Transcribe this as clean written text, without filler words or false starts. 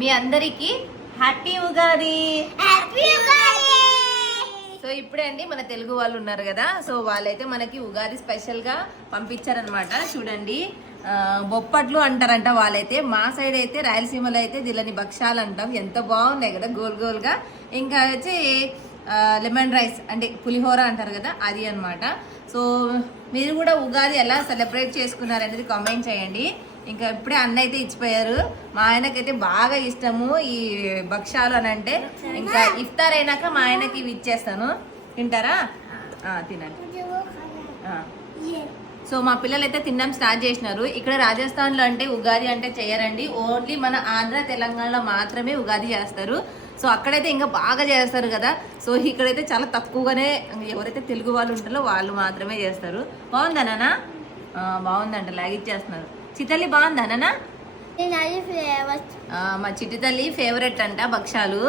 మీ అందరికి happy Ugadi. So ఇప్పుడే అండి మన తెలుగు వాళ్ళు ఉన్నారు కదా, సో వాళ్ళైతే మనకి ఉగాది స్పెషల్ గా పంపించారనమాట. చూడండి, బొప్పట్లు అంటారంట వాళ్ళైతే. మా సైడ్ అయితే రాయలసీమలో అయితే దీని భక్షాలు అంటాం. ఎంత బాగున్నాయి కదా, గోల్ గోల్ గా. ఇంకా వచ్చి లెమన్ రైస్ అంటే పులిహోర అంటారు కదా, అది అన్నమాట. సో మీరు కూడా ఉగాది ఎలా సెలబ్రేట్ చేసుకున్నారనేది కామెంట్ చేయండి. ఇంకా ఇప్పుడే అన్న అయితే ఇచ్చిపోయారు. మా ఆయనకైతే బాగా ఇష్టము ఈ భక్షాలు అని అంటే. ఇంకా ఇఫ్తార్ అయినాక మా ఆయనకి ఇవి ఇచ్చేస్తాను. తింటారా? తినండి. సో మా పిల్లలు అయితే తినడం స్టార్ట్ చేసినారు. ఇక్కడ రాజస్థాన్ లో అంటే ఉగాది అంటే చేయరండి, ఓన్లీ మన ఆంధ్ర తెలంగాణలో మాత్రమే ఉగాది చేస్తారు. సో అక్కడైతే ఇంకా బాగా చేస్తారు కదా. సో ఇక్కడైతే చాలా తక్కువగానే ఎవరైతే తెలుగు వాళ్ళు ఉంటారో వాళ్ళు మాత్రమే చేస్తారు. బాగుందా నాన్న? బాగుందంట, లాగిచ్చేస్తున్నారు. చిట్టల్లి బాగుందా నాన్న? మా చిట్టి తల్లి ఫేవరెట్ అంట భక్షాలు.